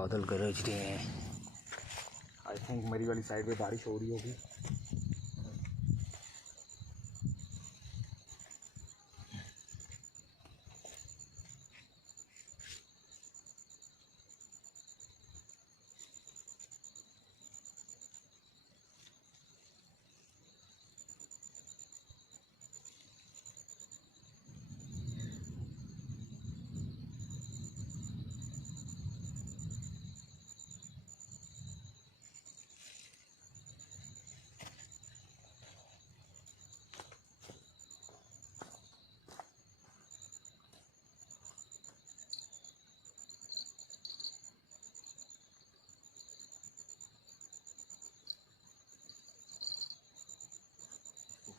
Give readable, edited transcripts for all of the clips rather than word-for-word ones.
बादल गरज रहे हैं। आई थिंक मेरी वाली साइड पे बारिश हो रही होगी।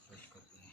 फ्रेश करते हैं।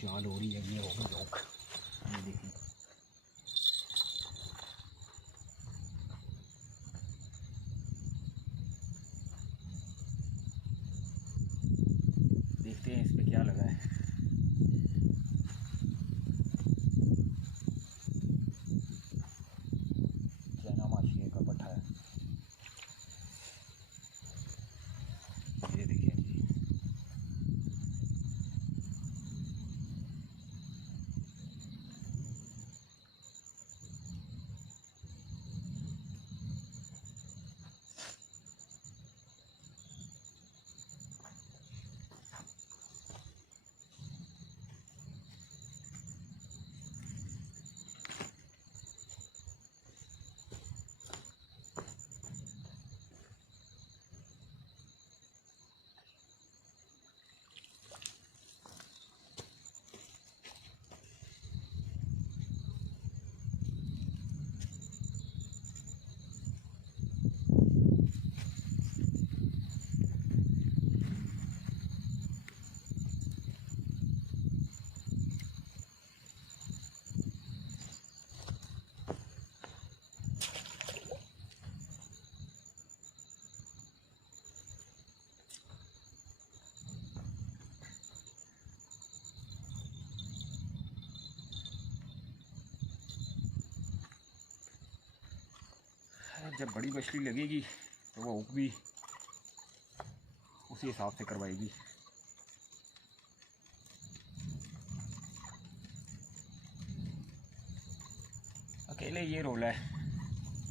चाल हो रही है, ये होगा लोग। ये देखिए देखते हैं इस पे क्या लगा है। चैना माछी का पट्टा है। ये देखिए जी, जब बड़ी मछली लगेगी तो वो हुक भी उसी हिसाब से करवाएगी। अकेले ये रोल है,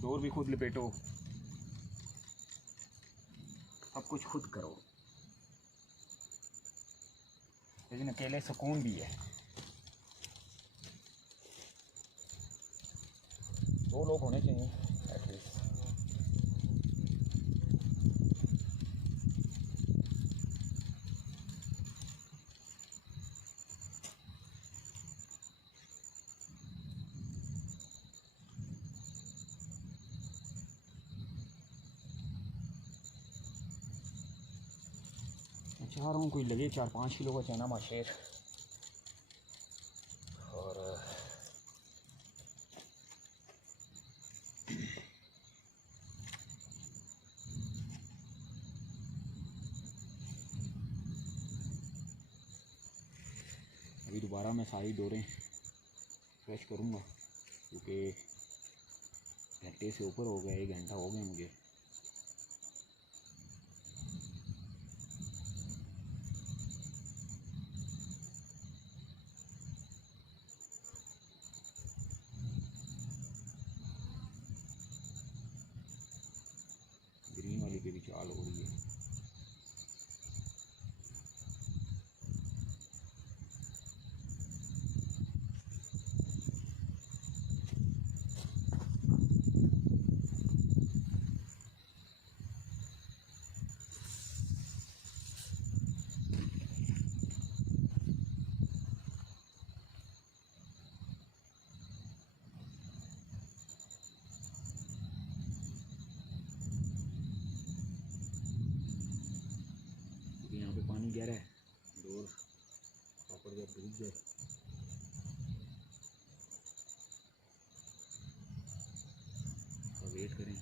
डोर भी खुद लपेटो, सब कुछ खुद करो, लेकिन अकेले सुकून भी है। 2 लोग होने चाहिए एटलीस्ट। चाह रहा हूँ कोई लगे 4-5 किलो का चना माशेर। और अभी दोबारा मैं सारी डोरें फ्रेश करूँगा क्योंकि घंटे से ऊपर हो गया, 1 घंटा हो गया मुझे। ग्रीन वाली पे भी चाल हो रही है। यहाँ पे पानी गहरा है, डोर प्रॉपर जब डूब जाए तो वेट करें।